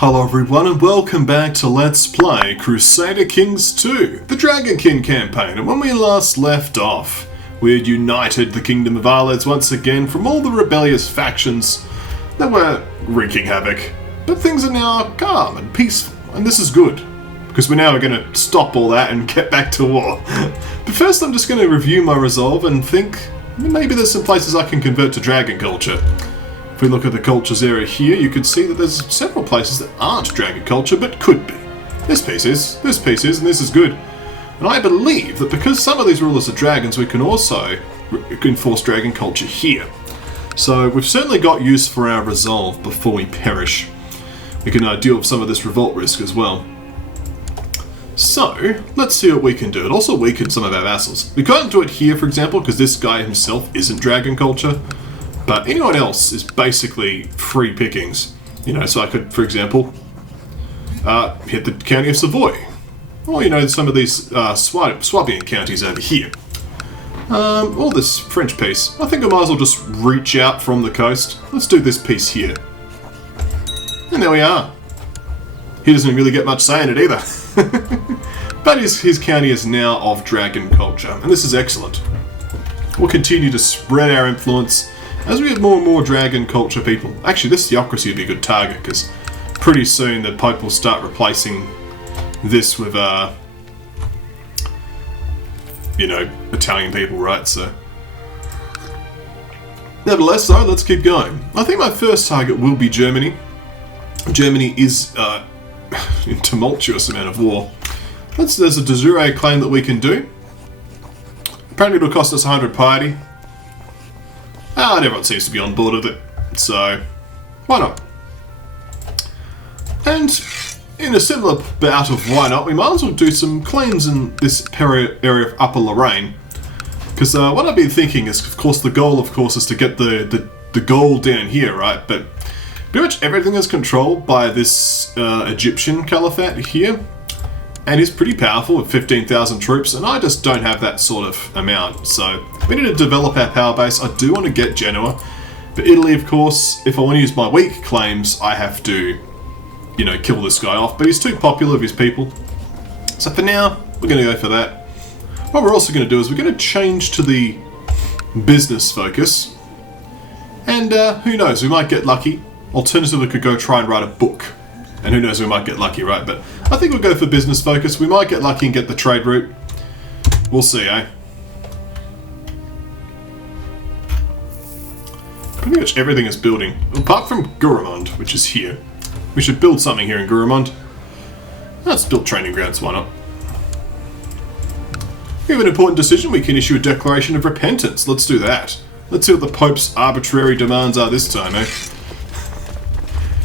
Hello everyone and welcome back to Let's Play Crusader Kings 2, the Dragonkin campaign. And when we last left off, we had united the Kingdom of Arles once again from all the rebellious factions that were wreaking havoc. But things are now calm and peaceful, and this is good, because we're now going to stop all that and get back to war. But first I'm just going to review my resolve and think maybe there's some places I can convert to dragon culture. If we look at the cultures area here, you can see that there's several places that aren't dragon culture, but could be. This piece is, and this is good. And I believe that because some of these rulers are dragons, we can also enforce dragon culture here. So we've certainly got use for our resolve before we perish. We can deal with some of this revolt risk as well. So, let's see what we can do. It also weakens some of our vassals. We can't do it here, for example, because this guy himself isn't dragon culture. But anyone else is basically free pickings. You know, so I could, for example, hit the county of Savoy. Or, you know, some of these Swabian counties over here. All this French piece. I think I might as well just reach out from the coast. Let's do this piece here. And there we are. He doesn't really get much say in it either. But his county is now of dragon culture. And this is excellent. We'll continue to spread our influence as we have more and more dragon culture people. Actually, this theocracy would be a good target, because pretty soon the Pope will start replacing this with, you know, Italian people, right? So, nevertheless, though, let's keep going. I think my first target will be Germany. Germany is in tumultuous amount of war. There's a de jure claim that we can do. Apparently it'll cost us 100 piety. And everyone seems to be on board with it, so why not? And in a similar bout of why not, we might as well do some claims in this area of Upper Lorraine. Because what I've been thinking is, of course, the goal, of course, is to get the gold down here, right? But pretty much everything is controlled by this Egyptian caliphate here. And he's pretty powerful with 15,000 troops, and I just don't have that sort of amount. So we need to develop our power base. I do want to get Genoa, but Italy, of course, if I want to use my weak claims, I have to, you know, kill this guy off. But he's too popular with his people. So for now, we're going to go for that. What we're also going to do is we're going to change to the business focus. And who knows, we might get lucky. Alternatively, we could go try and write a book. And who knows, we might get lucky, right? But I think we'll go for business focus. We might get lucky and get the trade route. We'll see, eh? Pretty much everything is building. Apart from Guramond, which is here. We should build something here in Guramond. Let's build training grounds, why not? We have an important decision. We can issue a declaration of repentance. Let's do that. Let's see what the Pope's arbitrary demands are this time, eh?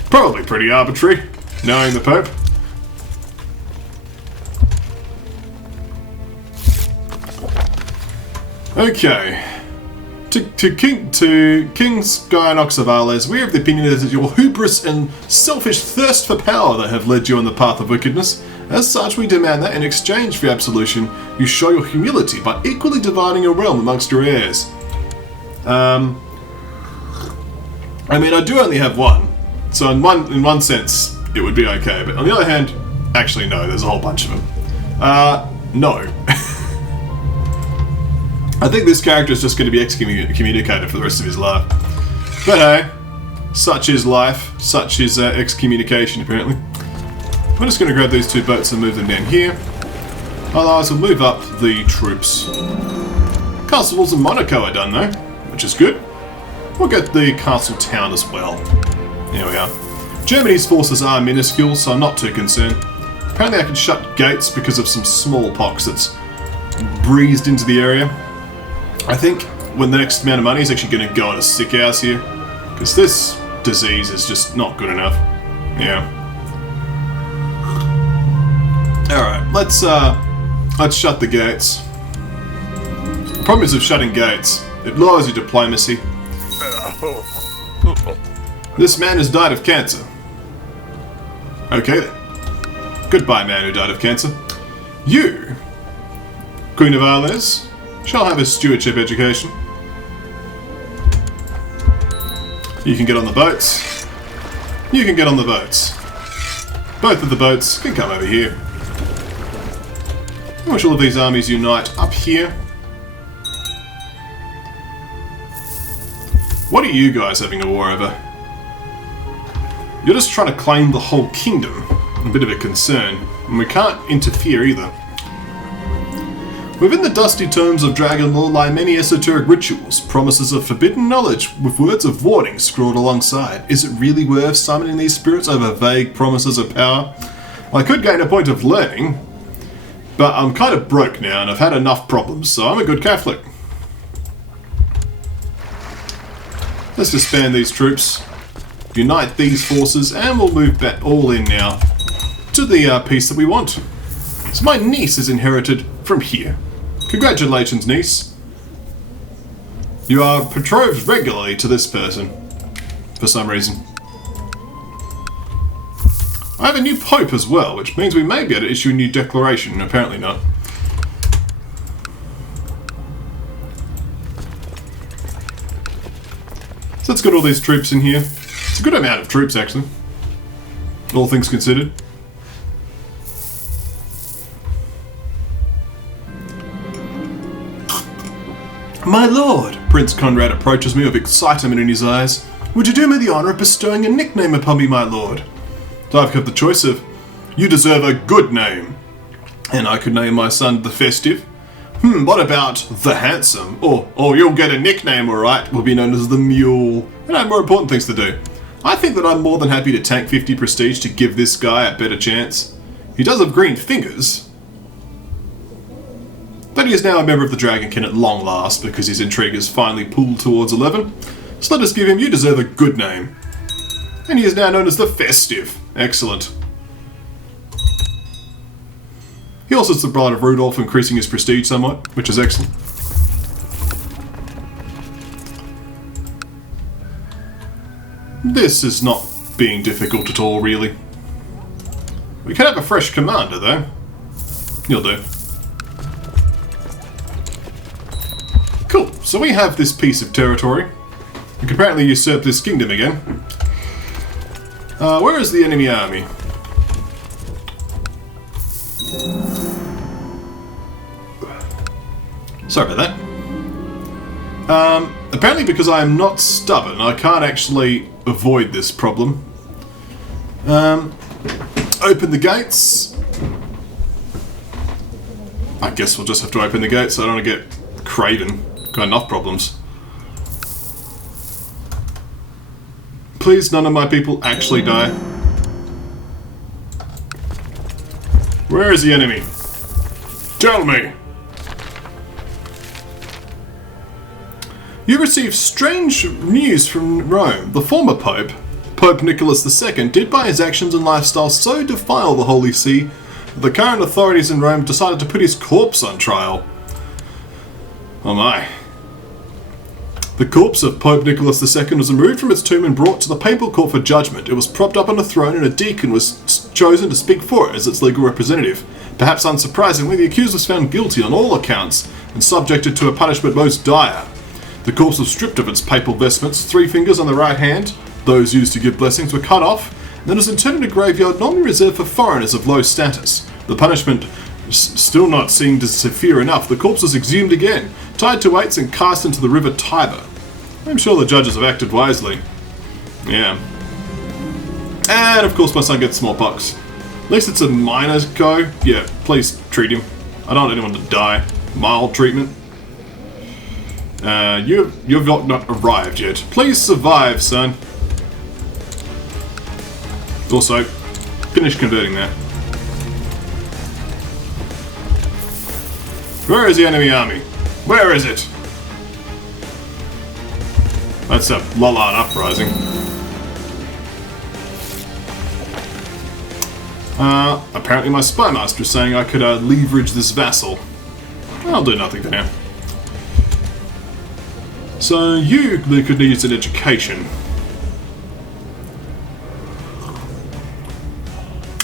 Probably pretty arbitrary, knowing the Pope. Okay. To King Skynox of Arles, we are of the opinion that it is your hubris and selfish thirst for power that have led you on the path of wickedness. As such, we demand that in exchange for your absolution, you show your humility by equally dividing your realm amongst your heirs. I mean, I do only have one. So in one sense, it would be okay, but on the other hand, actually no, there's a whole bunch of them. No. I think this character is just going to be excommunicated for the rest of his life. But hey, such is life, such is excommunication apparently. I'm just going to grab these two boats and move them down here. Otherwise we'll move up the troops. Castle walls in Monaco are done though, which is good. We'll get the castle town as well. There we are. Germany's forces are minuscule, so I'm not too concerned. Apparently I can shut gates because of some smallpox that's breezed into the area. I think when the next amount of money is actually going to go on a sick house here, because this disease is just not good enough. Yeah. Alright, let's shut the gates. The problem is with shutting gates, it lowers your diplomacy. This man has died of cancer. Okay then. Goodbye, man who died of cancer. You, Queen of Arles, shall have a stewardship education. You can get on the boats. You can get on the boats. Both of the boats can come over here. I wish all of these armies unite up here. What are you guys having a war over? You're just trying to claim the whole kingdom. A bit of a concern. And we can't interfere either. Within the dusty tomes of dragon lore lie many esoteric rituals, promises of forbidden knowledge with words of warning scrawled alongside. Is it really worth summoning these spirits over vague promises of power? I could gain a point of learning, but I'm kind of broke now and I've had enough problems, so I'm a good Catholic. Let's disband these troops, unite these forces, and we'll move back all in now to the piece that we want. So my niece is inherited from here. Congratulations, niece. You are betrothed regularly to this person, for some reason. I have a new pope as well, which means we may be able to issue a new declaration. Apparently not. So let's get all these troops in here. It's a good amount of troops, actually. All things considered. My lord, Prince Conrad approaches me with excitement in his eyes. Would you do me the honour of bestowing a nickname upon me, my lord? So I've got the choice of, you deserve a good name. And I could name my son the Festive. What about the Handsome? Or you'll get a nickname, alright. We'll be known as the Mule. And I have more important things to do. I think that I'm more than happy to tank 50 prestige to give this guy a better chance. He does have green fingers. But he is now a member of the Dragonkin at long last because his intrigue is finally pulled towards 11. So let us give him, you deserve a good name. And he is now known as the Festive. Excellent. He also is the brother of Rudolph, increasing his prestige somewhat, which is excellent. This is not being difficult at all, really. We can have a fresh commander, though. You'll do. Cool, so we have this piece of territory. We can apparently usurp this kingdom again. Where is the enemy army? Sorry about that. Apparently because I am not stubborn, I can't actually avoid this problem. Open the gates. I guess we'll just have to open the gates so I don't want to get craven. Got enough problems. Please, none of my people actually die. Where is the enemy? Tell me! You received strange news from Rome. The former Pope, Pope Nicholas II, did by his actions and lifestyle so defile the Holy See that the current authorities in Rome decided to put his corpse on trial. Oh my. The corpse of Pope Nicholas II was removed from its tomb and brought to the papal court for judgment. It was propped up on a throne and a deacon was chosen to speak for it as its legal representative. Perhaps unsurprisingly, the accused was found guilty on all accounts and subjected to a punishment most dire. The corpse was stripped of its papal vestments, 3 fingers on the right hand, those used to give blessings, were cut off, and then was interred in a graveyard normally reserved for foreigners of low status. The punishment still not seemed severe enough. The corpse was exhumed again, tied to weights and cast into the river Tiber. I'm sure the judges have acted wisely. Yeah. And of course my son gets smallpox. At least it's a minor go. Yeah, please treat him. I don't want anyone to die. Mild treatment. You've not arrived yet. Please survive, son. Also, finish converting that. Where is the enemy army? Where is it? That's a Lollard uprising. Apparently my spy master is saying I could leverage this vassal. I'll do nothing for now. So you could need an education.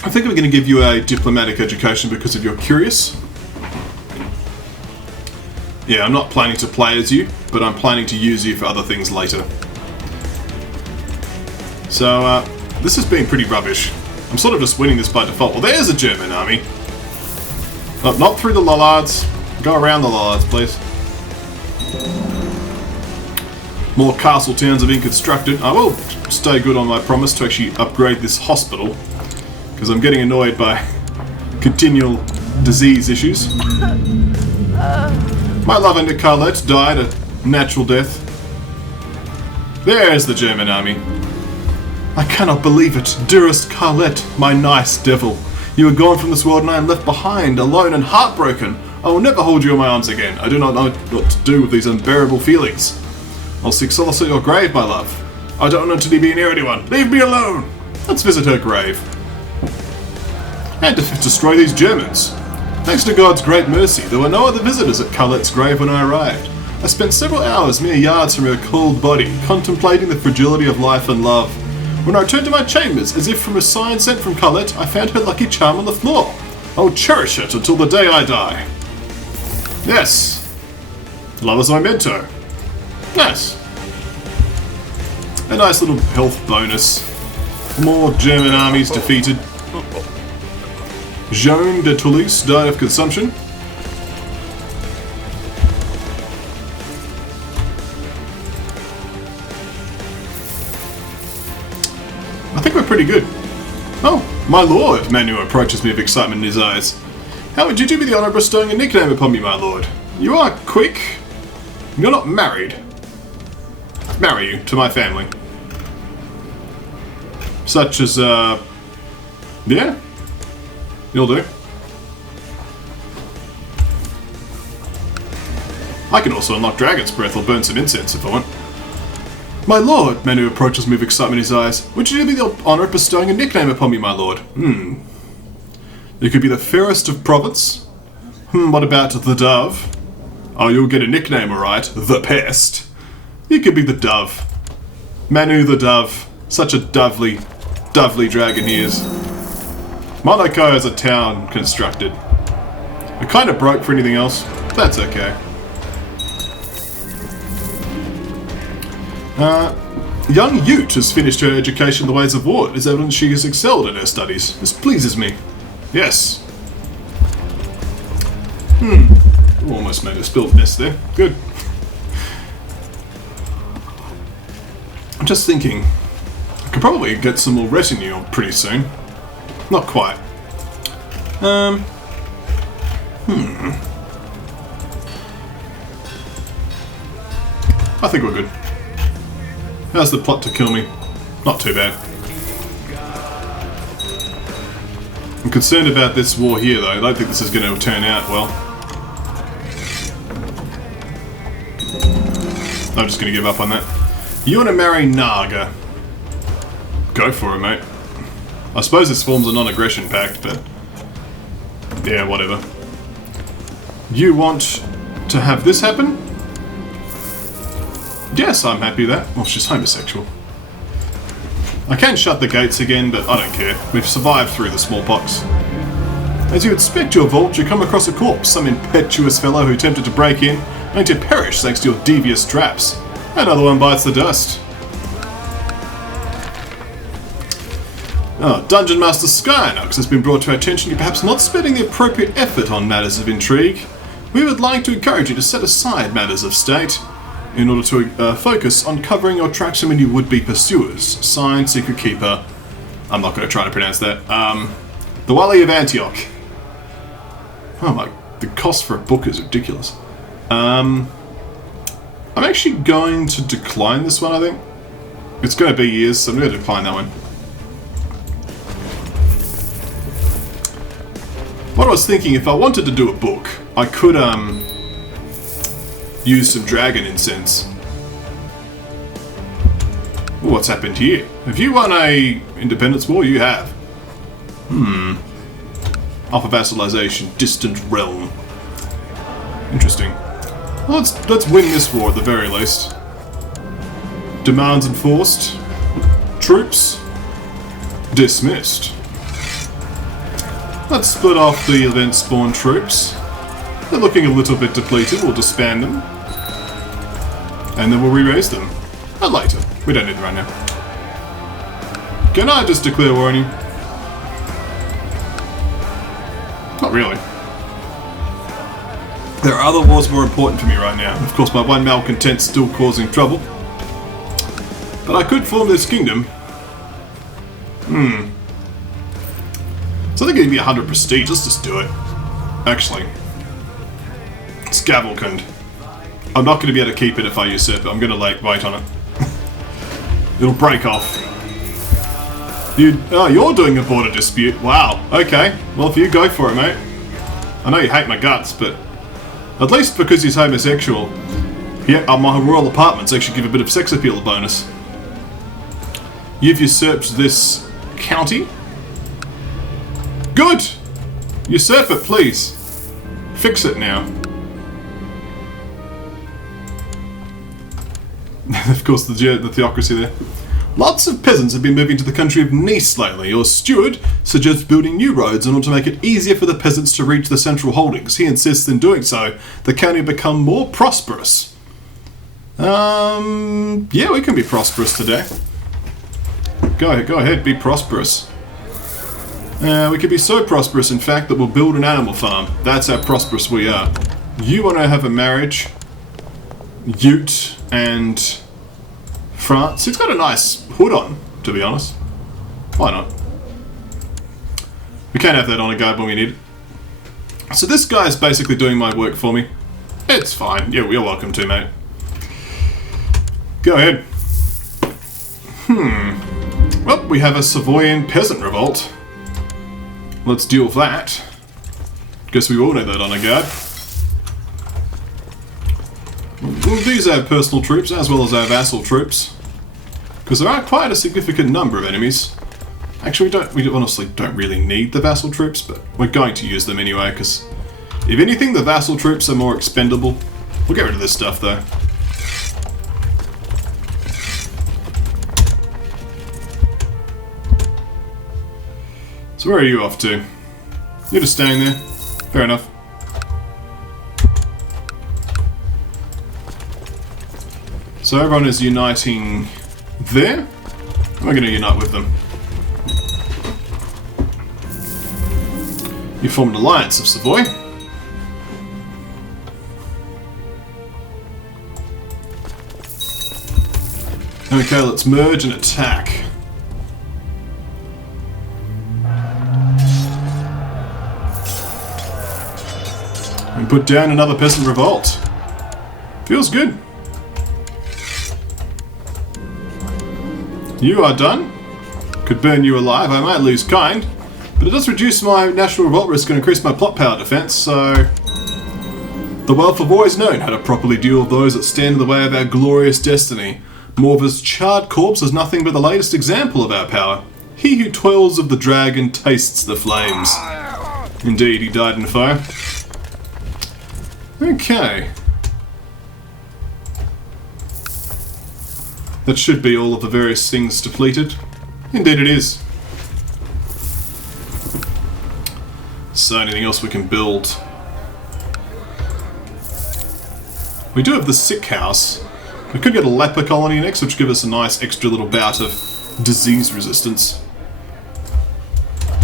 I think we're going to give you a diplomatic education because of you're curious. Yeah, I'm not planning to play as you, but I'm planning to use you for other things later. So, this has been pretty rubbish. I'm sort of just winning this by default. Well, there's a German army. Oh, not through the Lollards. Go around the Lollards, please. More castle towns are being constructed. I will stay good on my promise to actually upgrade this hospital, because I'm getting annoyed by continual disease issues. My love and Carlette died a natural death. There's the German army. I cannot believe it. Dearest Carlette, my nice devil. You are gone from this world and I am left behind, alone and heartbroken. I will never hold you in my arms again. I do not know what to do with these unbearable feelings. I'll seek solace at your grave, my love. I don't want to be near anyone. Leave me alone. Let's visit her grave. And to destroy these Germans. Thanks to God's great mercy, there were no other visitors at Carlette's grave when I arrived. I spent several hours mere yards from her cold body, contemplating the fragility of life and love. When I returned to my chambers, as if from a sign sent from Carlette, I found her lucky charm on the floor. I will cherish it until the day I die. Yes. Love is my mentor. Nice. A nice little health bonus. More German armies defeated. Joan de Toulouse died of consumption. I think we're pretty good. Oh, my lord, Manu approaches me with excitement in his eyes. How would you do me the honour of bestowing a nickname upon me, my lord? You are quick. You're not married. Marry you to my family. Such as, yeah. You'll do. I can also unlock Dragon's Breath or burn some incense if I want. My lord, Manu approaches me with excitement in his eyes. Would you do me the honour of bestowing a nickname upon me, my lord? You could be the fairest of province. What about the Dove? Oh, you'll get a nickname, alright. The Pest. You could be the Dove. Manu the Dove. Such a dovely dragon he is. Monaco has a town constructed. It kind of broke for anything else. That's okay. Young Ute has finished her education in the ways of war. It is evident she has excelled in her studies. This pleases me. Yes. Almost made a spilled mess there. Good. I'm just thinking, I could probably get some more retinue pretty soon. Not quite. I think we're good. How's the plot to kill me? Not too bad. I'm concerned about this war here, though. I don't think this is going to turn out well. I'm just going to give up on that. You want to marry Naga? Go for it, mate. I suppose this forms a non-aggression pact, but... yeah, whatever. You want to have this happen? Yes, I'm happy with that. Well, she's homosexual. I can shut the gates again, but I don't care. We've survived through the smallpox. As you inspect your vault, you come across a corpse, some impetuous fellow who attempted to break in, only to perish thanks to your devious traps. Another one bites the dust. Dungeon Master Skynox has been brought to our attention. You're perhaps not spending the appropriate effort on matters of intrigue. We would like to encourage you to set aside matters of state in order to focus on covering your tracks from any would-be pursuers. Signed, Secret Keeper. I'm not going to try to pronounce that. The Wali of Antioch. Oh my, the cost for a book is ridiculous. I'm actually going to decline this one, I think. It's going to be years, so I'm going to decline that one. What I was thinking, if I wanted to do a book, I could, use some dragon incense. Ooh, what's happened here? Have you won a independence war? You have. Alpha vassalization, distant realm. Interesting. Well, let's win this war at the very least. Demands enforced. Troops dismissed. Let's split off the event spawn troops. They're looking a little bit depleted. We'll disband them. And then we'll re-raise them. Later. We don't need them right now. Can I just declare war on you? Not really. There are other wars more important for me right now. Of course, my one malcontent's still causing trouble. But I could form this kingdom. So I think it'd be 100 prestige. Let's just do it. Actually. Dragonkin. I'm not going to be able to keep it if I usurp it. I'm going to like wait on it. It'll break off. You're doing a border dispute. Wow. Okay. Well, if you go for it, mate. I know you hate my guts, but at least because he's homosexual, yeah, my royal apartments actually give a bit of sex appeal bonus. You've usurped this county. Good. Usurp it, please. Fix it now. Of course, the theocracy there. Lots of peasants have been moving to the country of Nice lately. Your steward suggests building new roads in order to make it easier for the peasants to reach the central holdings. He insists in doing so, the county become more prosperous. Yeah, we can be prosperous today. Go ahead, be prosperous. We could be so prosperous, in fact, that we'll build an animal farm. That's how prosperous we are. You want to have a marriage. Ute and France. It's got a nice hood on, to be honest. Why not? We can't have that on a guard when we need it. So this guy's basically doing my work for me. It's fine. Yeah, you're welcome to, mate. Go ahead. Well, we have a Savoyan peasant revolt. Let's deal with that. Guess we all know that on a guard. Well, these are personal troops as well as our vassal troops, because there are quite a significant number of enemies. Actually, we honestly don't really need the vassal troops, but we're going to use them anyway, because if anything, the vassal troops are more expendable. We'll get rid of this stuff though. So where are you off to? You're just staying there. Fair enough. So everyone is uniting there. We're going to unite with them. You formed an alliance of Savoy. Okay, let's merge and attack. And put down another peasant revolt. Feels good. You are done. Could burn you alive. I might lose kind, but it does reduce my national revolt risk and increase my plot power defense, so the wealth have always known how to properly deal with those that stand in the way of our glorious destiny. Morva's charred corpse is nothing but the latest example of our power. He who toils of the dragon tastes the flames. Indeed, he died in fire. Okay. That should be all of the various things depleted. Indeed it is. So anything else we can build? We do have the sick house. We could get a leper colony next, which would give us a nice extra little bout of disease resistance.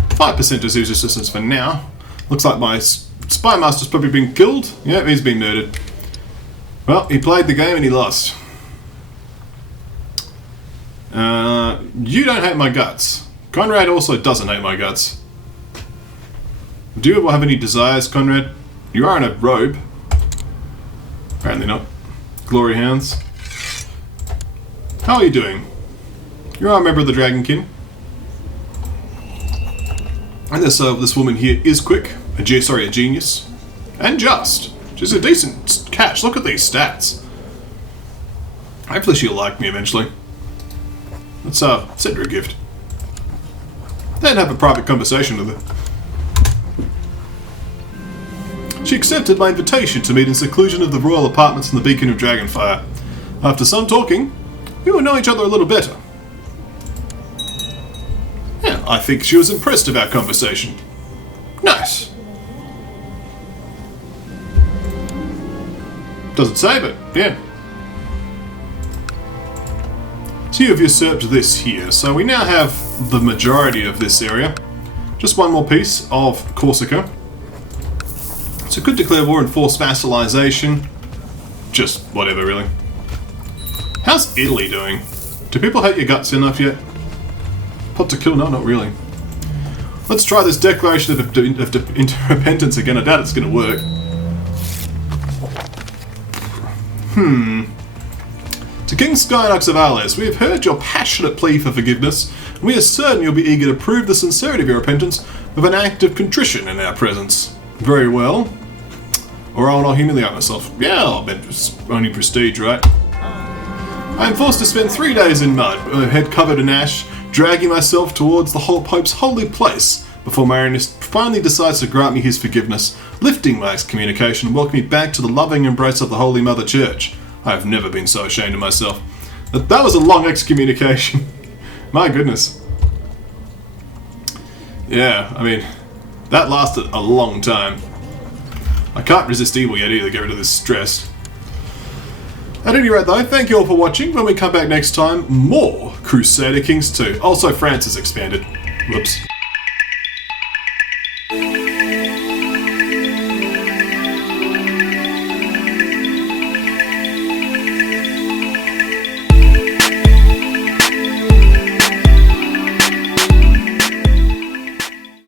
5% disease resistance for now. Looks like my spy master's probably been killed. Yeah, he's been murdered. Well, he played the game and he lost. You don't hate my guts. Conrad also doesn't hate my guts. Do you have any desires, Conrad? You are in a robe. Apparently not. Glory hounds. How are you doing? You are a member of the Dragonkin. And this woman here is quick. A genius. And just. She's a decent catch. Look at these stats. Hopefully she'll like me eventually. Let's send her a gift. Then have a private conversation with her. She accepted my invitation to meet in seclusion of the royal apartments in the Beacon of Dragonfire. After some talking, we will know each other a little better. Yeah, I think she was impressed with our conversation. Nice. Doesn't say, but yeah. So you have usurped this here. So we now have the majority of this area. Just one more piece of Corsica. So could declare war and force vassalization. Just whatever, really. How's Italy doing? Do people hate your guts enough yet? Plot to kill? No, not really. Let's try this declaration of repentance again. I doubt it's going to work. To King Skynox of Arles, we have heard your passionate plea for forgiveness, and we are certain you'll be eager to prove the sincerity of your repentance with an act of contrition in our presence. Very well. Or I'll not humiliate myself. Yeah, I'll bet it's only prestige, right? I am forced to spend 3 days in mud, head covered in ash, dragging myself towards the Pope's holy place, before my Ernest finally decides to grant me his forgiveness, lifting my excommunication and welcoming me back to the loving embrace of the Holy Mother Church. I have never been so ashamed of myself. That was a long excommunication. My goodness. Yeah, I mean, that lasted a long time. I can't resist evil yet either, get rid of this stress. At any rate though, thank you all for watching. When we come back next time, more Crusader Kings 2. Also, France has expanded. Whoops.